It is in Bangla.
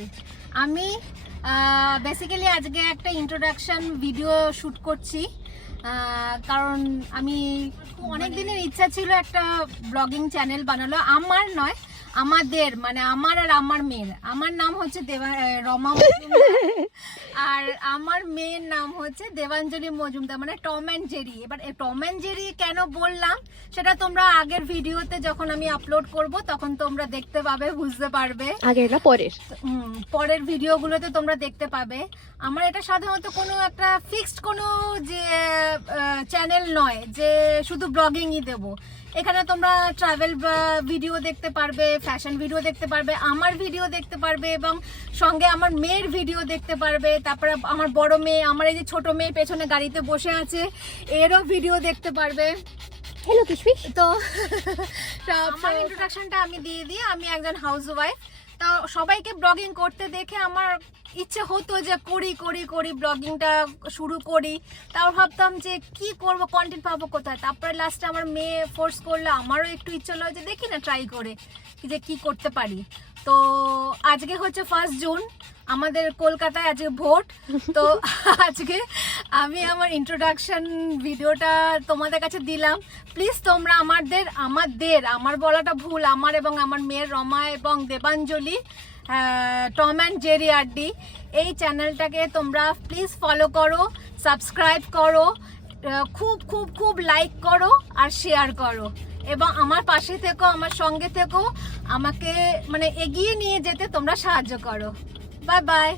চ্যানেল। আমি বেসিক্যালি আজকে একটা ইন্ট্রোডাকশন ভিডিও শ্যুট করছি, কারণ আমি অনেক দিনের ইচ্ছা ছিল একটা ব্লগিং চ্যানেল বানালো। আমার নয়, আমাদের, মানে আমার আর আমার মেয়ের। আমার নাম হচ্ছে রমা মজুমদার আর আমার মেয়ের নাম হচ্ছে দেবাঞ্জলি মজুমদার, মানে টম অ্যান্ড জেরি। এবার টম অ্যান্ড জেরি কেন বললাম সেটা তোমরা আগের ভিডিওতে যখন আমি আপলোড করব তখন তোমরা দেখতে পাবে, বুঝতে পারবে। আগের না পরের? পরের ভিডিওগুলোতে তোমরা দেখতে পাবে। আমার এটা সাধারণত কোনো একটা ফিক্সড কোনো যে চ্যানেল নয় যে শুধু ব্লগিংই দেবো। এখানে তোমরা ট্রাভেল ভিডিও দেখতে পারবে, ফ্যাশন ভিডিও দেখতে পারবে, আমার ভিডিও দেখতে পারবে এবং সঙ্গে আমার মেয়ের ভিডিও দেখতে পারবে। তারপরে আমার বড় মেয়ে, আমার এই যে ছোট মেয়ে পেছনে গাড়িতে বসে আছে, এরও ভিডিও দেখতে পারবে। হ্যালো কিশমিশ। তো আমার ইন্ট্রোডাকশনটা আমি দিয়ে দিই। আমি একজন হাউসওয়াইফ। তা সবাইকে ব্লগিং করতে দেখে আমার ইচ্ছে হতো যে করি ব্লগিংটা শুরু করি। তাও ভাবতাম যে কি করব, কন্টেন্ট পাবো কোথায়। তারপরে লাস্টে আমার মেয়ে ফোর্স করলো, আমারও একটু ইচ্ছে হলো যে দেখি না ট্রাই করে যে কি করতে পারি। তো আজকে হচ্ছে 1 জুন, আমাদের কলকাতায় আজকে ভোট। তো আজকে আমি আমার ইন্ট্রোডাকশন ভিডিওটা তোমাদের কাছে দিলাম। প্লিজ তোমরা আমার বলাটা ভুল, আমার এবং আমার মেয়ের রমা এবং দেবাঞ্জলি টম অ্যান্ড জেরি আড্ডি, এই চ্যানেলটাকে তোমরা প্লিজ ফলো করো, সাবস্ক্রাইব করো, খুব খুব খুব লাইক করো আর শেয়ার করো এবং আমার পাশে থেকো, আমার সঙ্গে থেকো, আমাকে মানে এগিয়ে নিয়ে যেতে তোমরা সাহায্য করো। Bye bye.